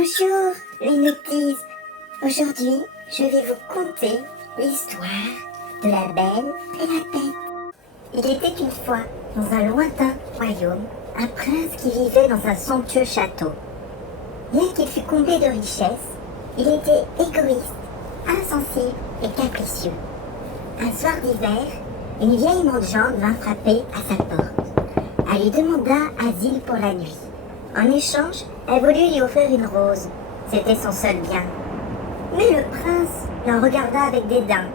Bonjour les Nutties. Aujourd'hui, je vais vous conter l'histoire de la Belle et la Bête. Il était une fois, dans un lointain royaume, un prince qui vivait dans un somptueux château. Bien qu'il fût comblé de richesses, il était égoïste, insensible et capricieux. Un soir d'hiver, une vieille mendiante vint frapper à sa porte. Elle lui demanda asile pour la nuit. En échange, elle voulut lui offrir une rose. C'était son seul bien. Mais le prince la regarda avec dédain.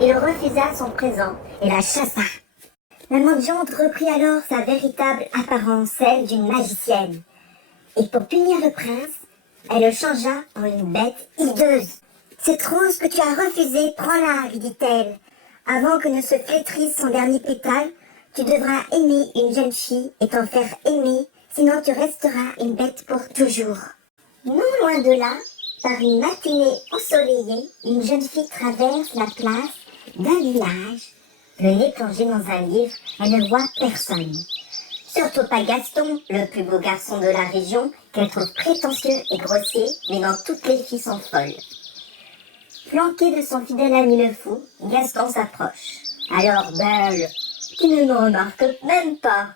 Il refusa son présent et la chassa. La mendiante reprit alors sa véritable apparence, celle d'une magicienne. Et pour punir le prince, elle le changea en une bête hideuse. « Cette rose que tu as refusée, prends-la, lui dit-elle. Avant que ne se flétrisse son dernier pétale, tu devras aimer une jeune fille et t'en faire aimer, sinon tu resteras une bête pour toujours. » Non loin de là, par une matinée ensoleillée, une jeune fille traverse la place d'un village. Le nez plongé dans un livre, elle ne voit personne. Surtout pas Gaston, le plus beau garçon de la région, qu'elle trouve prétentieux et grossier, mais dont toutes les filles sont folles. Flanqué de son fidèle ami le fou, Gaston s'approche. « Alors, Belle, tu ne me remarques même pas ?»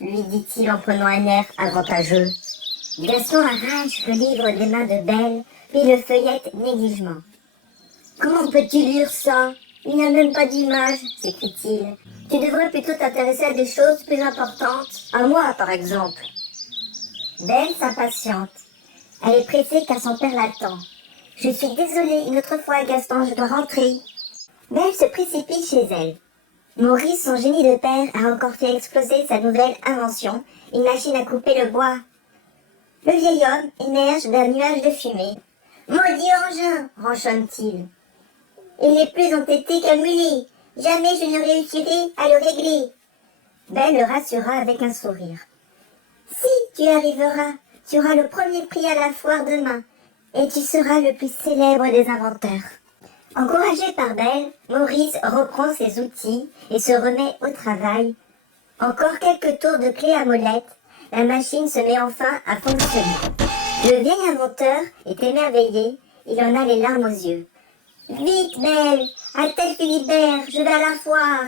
lui dit-il en prenant un air avantageux. Gaston arrache le livre des mains de Belle, puis le feuillette négligemment. « Comment peux-tu lire ça? Il n'y a même pas d'image, s'écrie-t-il. Tu devrais plutôt t'intéresser à des choses plus importantes, à moi par exemple. » Belle s'impatiente. Elle est pressée car son père l'attend. « Je suis désolée, une autre fois Gaston, je dois rentrer. » Belle se précipite chez elle. Maurice, son génie de père, a encore fait exploser sa nouvelle invention, une machine à couper le bois. Le vieil homme émerge d'un nuage de fumée. « Maudit engin !» ronchonne-t-il. « Il est plus entêté qu'un mulet. Jamais je ne réussirai à le régler. » Belle le rassura avec un sourire. « Si tu y arriveras, tu auras le premier prix à la foire demain, et tu seras le plus célèbre des inventeurs. » Encouragé par Belle, Maurice reprend ses outils et se remet au travail. Encore quelques tours de clé à molette, la machine se met enfin à fonctionner. Le vieil inventeur est émerveillé, il en a les larmes aux yeux. « Vite, Belle, attelle Philibert, je vais à la foire !»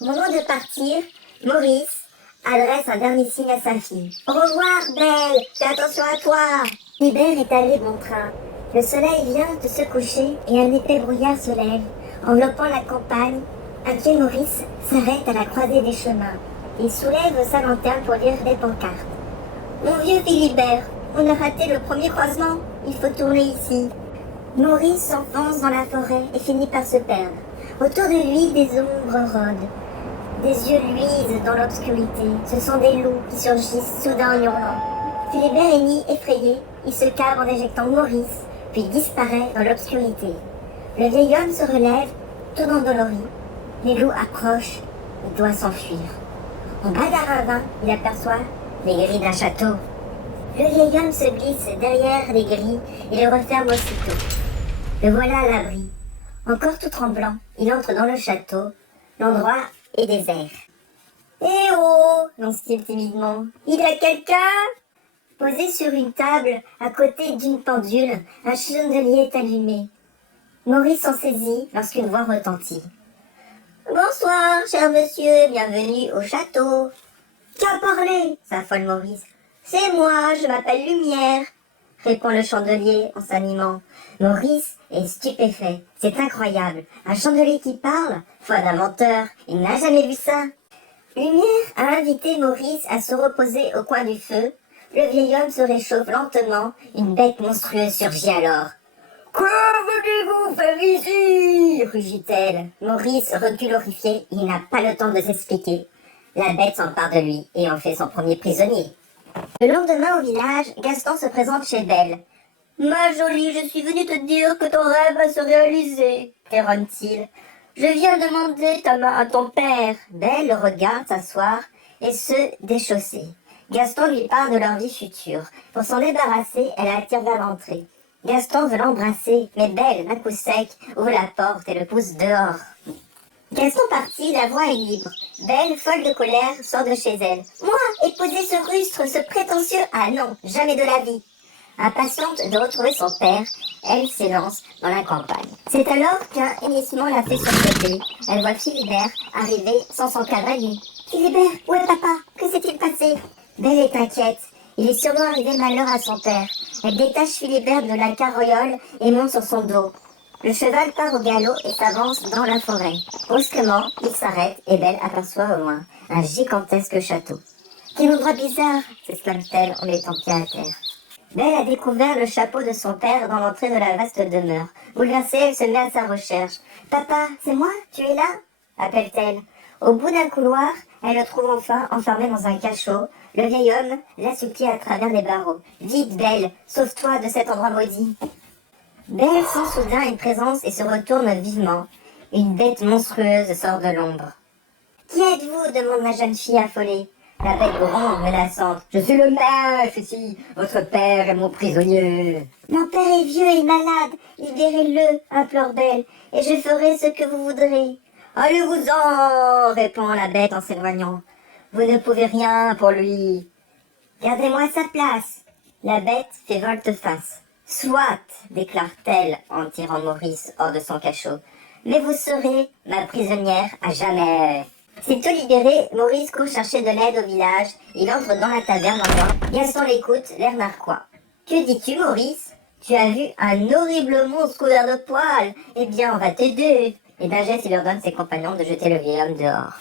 Au moment de partir, Maurice adresse un dernier signe à sa fille. « Au revoir, Belle, fais attention à toi !» Philibert est allé bon train. Le soleil vient de se coucher et un épais brouillard se lève, enveloppant la campagne. Inquiet, Maurice s'arrête à la croisée des chemins. Il soulève sa lanterne pour lire des pancartes. « Mon vieux Philibert, on a raté le premier croisement, il faut tourner ici. » Maurice s'enfonce dans la forêt et finit par se perdre. Autour de lui, des ombres rôdent. Des yeux luisent dans l'obscurité. Ce sont des loups qui surgissent soudain en hurlant. Philibert est ni effrayé, il se cabre en éjectant Maurice, puis disparaît dans l'obscurité. Le vieil homme se relève, tout endolori. Les loups approchent, il doit s'enfuir. En bas d'un ravin, il aperçoit les grilles d'un château. Le vieil homme se glisse derrière les grilles et les referme aussitôt. Le voilà à l'abri. Encore tout tremblant, il entre dans le château. L'endroit est désert. « Eh oh !» lance-t-il timidement. « Il y a quelqu'un ?» Posé sur une table, à côté d'une pendule, un chandelier est allumé. Maurice s'en saisit lorsqu'une voix retentit. « Bonsoir, cher monsieur, bienvenue au château. »« Qui a parlé ?» s'affole Maurice. « C'est moi, je m'appelle Lumière, » répond le chandelier en s'animant. Maurice est stupéfait. C'est incroyable. Un chandelier qui parle? Foi d'un menteur, il n'a jamais vu ça. Lumière a invité Maurice à se reposer au coin du feu. Le vieil homme se réchauffe lentement, une bête monstrueuse surgit alors. « Que venez-vous faire ici ?» rugit-elle. Maurice recule horrifié, il n'a pas le temps de s'expliquer. La bête s'empare de lui et en fait son premier prisonnier. Le lendemain au village, Gaston se présente chez Belle. « Ma jolie, je suis venu te dire que ton rêve va se réaliser, » claironne-t-il. « Je viens demander ta main à ton père. » Belle le regarde s'asseoir et se déchausser. Gaston lui parle de leur vie future. Pour s'en débarrasser, elle attire vers l'entrée. Gaston veut l'embrasser, mais Belle, d'un coup sec, ouvre la porte et le pousse dehors. Gaston parti, la voie est libre. Belle, folle de colère, sort de chez elle. « Moi, épouser ce rustre, ce prétentieux? Ah non, jamais de la vie. » Impatiente de retrouver son père, elle s'élance dans la campagne. C'est alors qu'un hennissement la fait sursauter. Elle voit Philibert arriver sans son cadre à lui. « Philibert, où est papa? Que s'est-il passé ?» Belle est inquiète. Il est sûrement arrivé malheur à son père. Elle détache Philibert de la carriole et monte sur son dos. Le cheval part au galop et s'avance dans la forêt. Brusquement, il s'arrête et Belle aperçoit au loin un gigantesque château. « Quel endroit bizarre !» s'exclame-t-elle en mettant pied à terre. Belle a découvert le chapeau de son père dans l'entrée de la vaste demeure. Bouleversée, elle se met à sa recherche. « Papa, c'est moi? Tu es là ?» appelle-t-elle. Au bout d'un couloir, elle le trouve enfin enfermé dans un cachot. Le vieil homme la supplie à travers les barreaux. « Vite, Belle, sauve-toi de cet endroit maudit !» Belle sent soudain une présence et se retourne vivement. Une bête monstrueuse sort de l'ombre. « Qui êtes-vous » demande la jeune fille affolée. La bête gronde menaçante. « Je suis le maître ici, votre père est mon prisonnier. »« Mon père est vieux et malade, libérez-le, implore Belle, et je ferai ce que vous voudrez. »« Allez-vous-en » répond la bête en s'éloignant. « Vous ne pouvez rien pour lui. »« Gardez-moi sa place. » La bête fait volte-face. « Soit, déclare-t-elle en tirant Maurice hors de son cachot, mais vous serez ma prisonnière à jamais. » Sitôt libéré, Maurice court chercher de l'aide au village. Il entre dans la taverne en loin. Gaston l'écoute, l'air narquois. « Que dis-tu, Maurice? Tu as vu un horrible monstre couvert de poils. Eh bien, on va t'aider. » Et d'un geste, il ordonne ses compagnons de jeter le vieil homme dehors.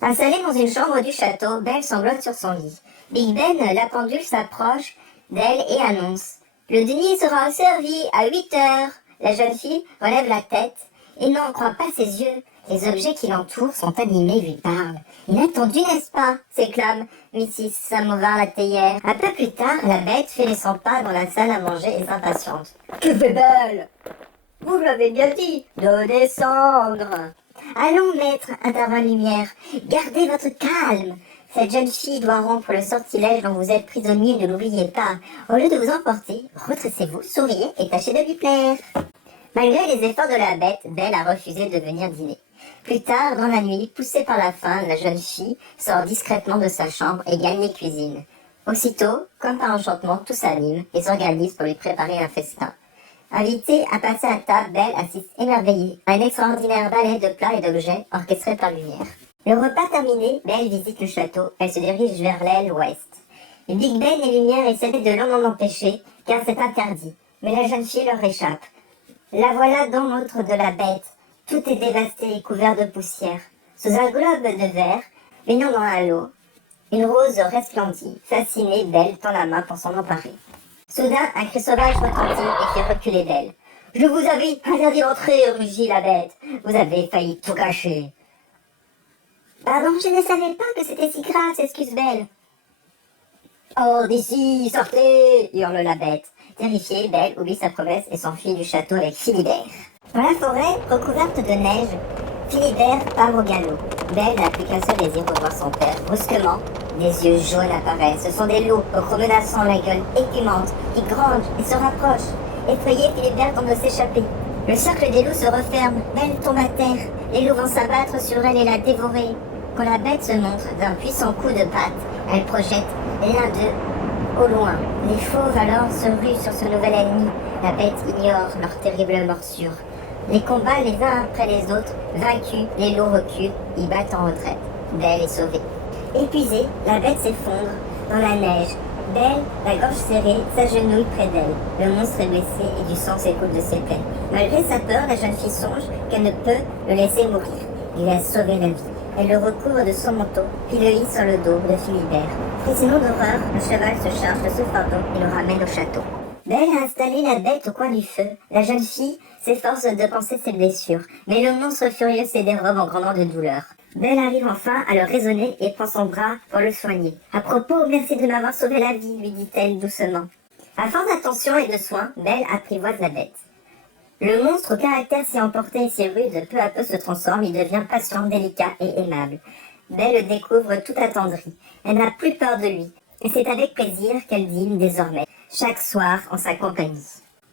Installée dans une chambre du château, Belle sanglote sur son lit. Big Ben, la pendule, s'approche d'elle et annonce « Le dîner sera servi à 8 heures. » La jeune fille relève la tête et n'en croit pas ses yeux. Les objets qui l'entourent sont animés, lui parlent. « Inattendu, n'est-ce pas ?» s'éclame Mrs. Samovar la théière. Un peu plus tard, la bête fait les 100 pas dans la salle à manger et s'impatiente. « Que fait Belle ? Vous l'avez bien dit, de descendre. »« Allons, maître, intervint Lumière, gardez votre calme. Cette jeune fille doit rompre le sortilège dont vous êtes prisonnier, ne l'oubliez pas. Au lieu de vous emporter, redressez-vous, souriez et tâchez de lui plaire. » Malgré les efforts de la bête, Belle a refusé de venir dîner. Plus tard, dans la nuit, poussée par la faim, la jeune fille sort discrètement de sa chambre et gagne les cuisines. Aussitôt, comme par enchantement, tout s'anime et s'organise pour lui préparer un festin. Invitée à passer à table, Belle assiste émerveillée à un extraordinaire ballet de plats et d'objets orchestré par Lumière. Le repas terminé, Belle visite le château. Elle se dirige vers l'aile ouest. Big Ben et Lumière essaient de l'en empêcher, car c'est interdit. Mais la jeune fille leur échappe. La voilà dans l'autre de la bête. Tout est dévasté et couvert de poussière. Sous un globe de verre, baignant dans un lot, une rose resplendit. Fascinée, Belle tend la main pour s'en emparer. Soudain, un cri sauvage retentit et fait reculer Belle. « Je vous avais interdit d'entrer, rugit la bête. Vous avez failli tout gâcher. »« Pardon, je ne savais pas que c'était si grave, s'excuse Belle. »« Hors d'ici, sortez !» hurle la bête. Terrifiée, Belle oublie sa promesse et s'enfuit du château avec Philibert. Dans la forêt, recouverte de neige, Philibert part au galop. Belle n'a plus qu'un seul désir de voir son père. Brusquement, des yeux jaunes apparaissent. Ce sont des loups, aux gros menaçants, la gueule écumante, qui grandent et se rapprochent. Effrayé, Philibert tente de s'échapper. Le cercle des loups se referme. Belle tombe à terre. Les loups vont s'abattre sur elle et la dévorer. Quand la bête se montre d'un puissant coup de patte, elle projette l'un d'eux au loin. Les fauves alors se ruent sur ce nouvel ennemi. La bête ignore leur terrible morsure. Les combats les uns après les autres, vaincus, les loups reculent, ils battent en retraite. Belle est sauvée. Épuisée, la bête s'effondre dans la neige. Belle, la gorge serrée, s'agenouille près d'elle. Le monstre est blessé et du sang s'écoule de ses plaies. Malgré sa peur, la jeune fille songe qu'elle ne peut le laisser mourir. Il lui a sauvé la vie. Elle le recouvre de son manteau, puis le hisse sur le dos de Philibert. Frissonnant d'horreur, le cheval se charge de ce fardeau et le ramène au château. Belle a installé la bête au coin du feu. La jeune fille s'efforce de panser ses blessures, mais le monstre furieux se dérobe en grandant de douleur. Belle arrive enfin à le raisonner et prend son bras pour le soigner. « À propos, merci de m'avoir sauvé la vie, lui dit-elle doucement. À force d'attention et de soins, Belle apprivoise la bête. Le monstre au caractère si emporté et si rude peu à peu se transforme, il devient patient, délicat et aimable. Belle le découvre tout attendrie. Elle n'a plus peur de lui, et c'est avec plaisir qu'elle dîne désormais, chaque soir en sa compagnie.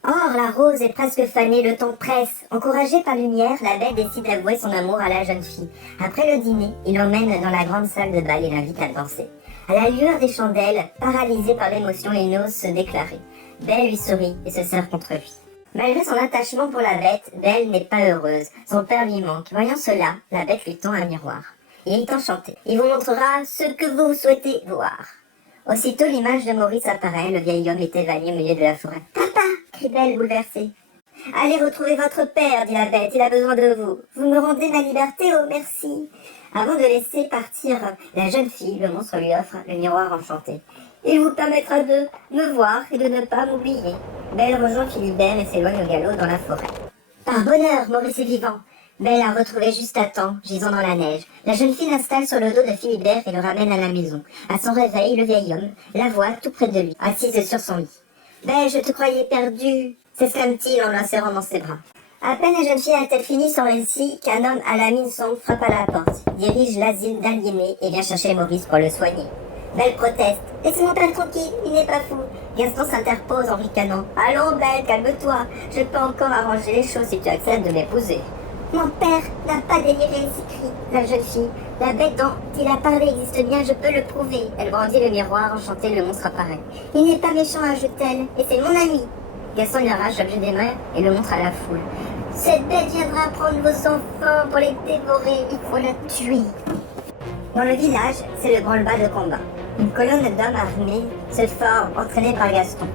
Or, la rose est presque fanée, le temps presse. Encouragée par Lumière, la belle décide d'avouer son amour à la jeune fille. Après le dîner, il l'emmène dans la grande salle de bal et l'invite à danser. À la lueur des chandelles, paralysée par l'émotion, il n'ose se déclarer. Belle lui sourit et se serre contre lui. Malgré son attachement pour la bête, Belle n'est pas heureuse. Son père lui manque. Voyant cela, la bête lui tend un miroir. Il est enchanté. Il vous montrera ce que vous souhaitez voir. Aussitôt, l'image de Maurice apparaît. Le vieil homme est évanoui au milieu de la forêt. « Papa !» crie Belle bouleversée. « Allez retrouver votre père, dit la bête. Il a besoin de vous. Vous me rendez ma liberté, oh merci !» Avant de laisser partir la jeune fille, le monstre lui offre le miroir enchanté. « Il vous permettra de me voir et de ne pas m'oublier. » Belle rejoint Philibert et s'éloigne au galop dans la forêt. Par bonheur, Maurice est vivant. Belle a retrouvé juste à temps, gisant dans la neige. La jeune fille l'installe sur le dos de Philibert et le ramène à la maison. À son réveil, le vieil homme la voit tout près de lui, assise sur son lit. « Belle, je te croyais perdue !» s'exclame-t-il en la serrant dans ses bras. À peine la jeune fille a-t-elle fini son récit qu'un homme à la mine sombre frappe à la porte, dirige l'asile d'aliénés et vient chercher Maurice pour le soigner. Belle proteste. « Laisse mon père tranquille, il n'est pas fou. » Gaston s'interpose en ricanant. « Allons, Belle, calme-toi. Je peux encore arranger les choses si tu acceptes de m'épouser. » « Mon père n'a pas déliré, s'écrie la jeune fille. La bête dont il a parlé existe bien, je peux le prouver. Elle brandit le miroir, enchantée, le monstre apparaît. « Il n'est pas méchant, ajoute-t-elle, et c'est mon ami. » Gaston lui arrache l'objet des mains et le montre à la foule. « Cette bête viendra prendre vos enfants pour les dévorer, il faut la tuer. » Dans le village, c'est le branle-bas de combat. Une colonne d'hommes armés se forme, entraînée par Gaston.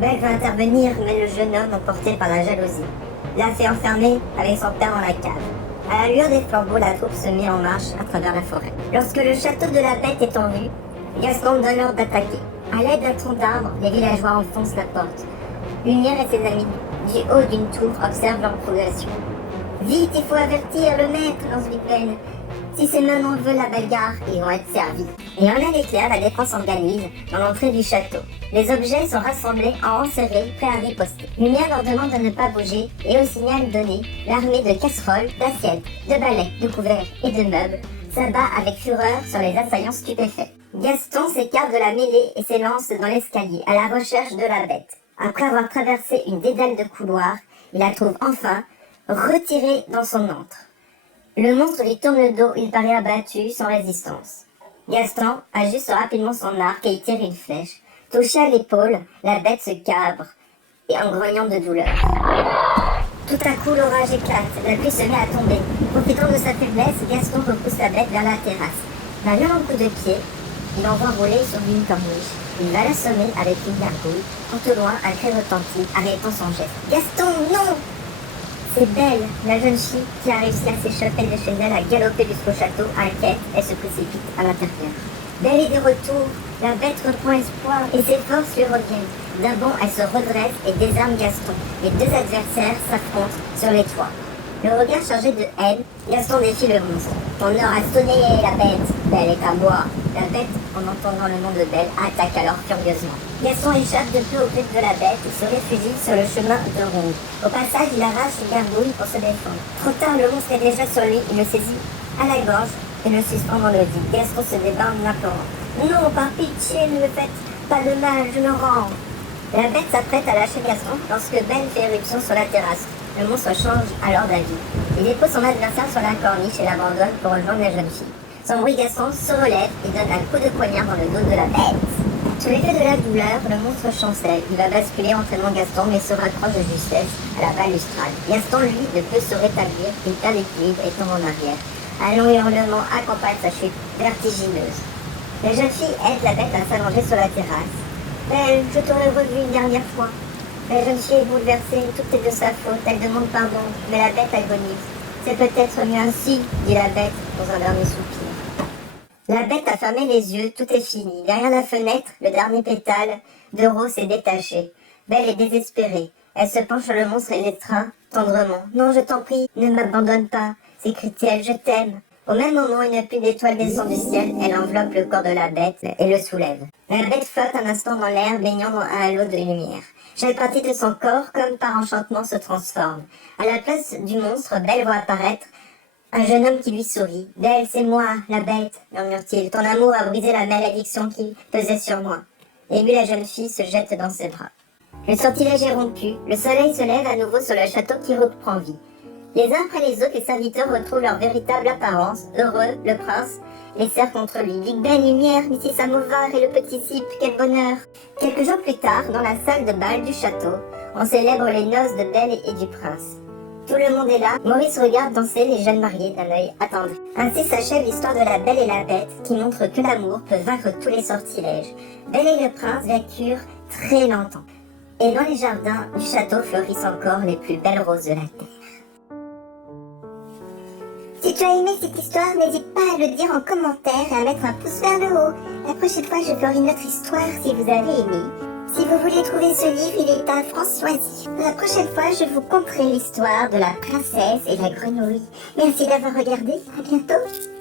Belle veut intervenir, mais le jeune homme, emporté par la jalousie, l'a fait enfermer avec son père dans la cave. À la lueur des flambeaux, la troupe se met en marche à travers la forêt. Lorsque le château de la bête est en vue, Gaston donne l'ordre d'attaquer. À l'aide d'un tronc d'arbre, les villageois enfoncent la porte. Lumière et ses amis, du haut d'une tour, observent leur progression. « Vite, il faut avertir le maître, lance Big Ben. Si ces maintenant veulent la bagarre, ils vont être servis. » Et en un éclair, la défense s'organise dans l'entrée du château. Les objets sont rassemblés en rang serré, prêts à riposter. Lumière leur demande de ne pas bouger et au signal donné, l'armée de casseroles, d'assiettes, de balais, de couverts et de meubles s'abat avec fureur sur les assaillants stupéfaits. Gaston s'écarte de la mêlée et s'élance dans l'escalier à la recherche de la bête. Après avoir traversé une dédale de couloirs, il la trouve enfin retirée dans son antre. Le monstre lui tourne le dos, il paraît abattu, sans résistance. Gaston ajuste rapidement son arc et y tire une flèche. Touché à l'épaule, la bête se cabre, et en grognant de douleur. Tout à coup, l'orage éclate, la pluie se met à tomber. Profitant de sa faiblesse, Gaston repousse la bête vers la terrasse. D'un violent coup de pied, il envoie rouler sur lui une corniche. Il va l'assommer avec une gargouille. Quand au loin, un cri retentit, arrêtant son geste. « Gaston, non !» C'est Belle, la jeune fille, qui a réussi à s'échapper de chez elle, à galoper jusqu'au château, inquiète, elle se précipite à l'intérieur. Belle est de retour, la bête reprend espoir et ses forces lui reviennent. D'un bond, elle se redresse et désarme Gaston. Les deux adversaires s'affrontent sur les toits. Le regard chargé de haine, Gaston défie le monstre. « Ton heure a sonné, la bête. Belle est à moi. » La bête, en entendant le nom de Belle, attaque alors furieusement. Gaston échappe de peu au but de la bête et se réfugie sur le chemin de ronde. Au passage, il arrache une gargouille pour se défendre. Trop tard, le monstre est déjà sur lui, il le saisit à la gorge et le suspend dans le vide. Gaston se débat en implorant. « Non, par pitié, ne me faites pas de mal, je me rends. » La bête s'apprête à lâcher Gaston lorsque Belle fait éruption sur la terrasse. Le monstre change alors d'avis. Il dépose son adversaire sur la corniche et l'abandonne pour rejoindre la jeune fille. Sans bruit, Gaston se relève et donne un coup de poignard dans le dos de la bête. Sous l'effet de la douleur, le monstre chancelle. Il va basculer entraînant Gaston mais se raccroche de justesse à la balustrade. Gaston, lui, ne peut se rétablir, il perd l'équilibre et tombe en arrière. Un long hurlement accompagne sa chute vertigineuse. La jeune fille aide la bête à s'allonger sur la terrasse. « Belle, je t'aurais revu une dernière fois. » La jeune fille est bouleversée, tout est de sa faute, elle demande pardon, mais la bête agonise. « C'est peut-être mieux ainsi, dit la bête dans un dernier soupir. » La bête a fermé les yeux, tout est fini. Derrière la fenêtre, le dernier pétale de rose s'est détaché. Belle est désespérée. Elle se penche sur le monstre et l'étreint tendrement. « Non, je t'en prie, ne m'abandonne pas, s'écrie-t-elle, je t'aime. » Au même moment, une pluie d'étoiles descend du ciel, elle enveloppe le corps de la bête et le soulève. La bête flotte un instant dans l'air, baignant dans un halo de lumière. Chaque partie de son corps, comme par enchantement, se transforme. À la place du monstre, Belle voit apparaître un jeune homme qui lui sourit. « Belle, c'est moi, la bête, murmure-t-il. Ton amour a brisé la malédiction qui pesait sur moi. » Émue, la jeune fille se jette dans ses bras. Le sortilège est rompu, le soleil se lève à nouveau sur le château qui reprend vie. Les uns après les autres, les serviteurs retrouvent leur véritable apparence. Heureux, le prince les serre contre lui. Big Ben, lumière, Mrs. Samovar et le petit Zip, quel bonheur! Quelques jours plus tard, dans la salle de bal du château, on célèbre les noces de Belle et du prince. Tout le monde est là, Maurice regarde danser les jeunes mariés d'un œil attendri. Ainsi s'achève l'histoire de la Belle et la Bête, qui montre que l'amour peut vaincre tous les sortilèges. Belle et le prince vécurent très longtemps, et dans les jardins du château fleurissent encore les plus belles roses de la terre. Si tu as aimé cette histoire, n'hésite pas à le dire en commentaire et à mettre un pouce vers le haut. La prochaine fois, je ferai une autre histoire si vous avez aimé. Si vous voulez trouver ce livre, il est à Françoisie. La prochaine fois, je vous conterai l'histoire de la princesse et la grenouille. Merci d'avoir regardé. À bientôt.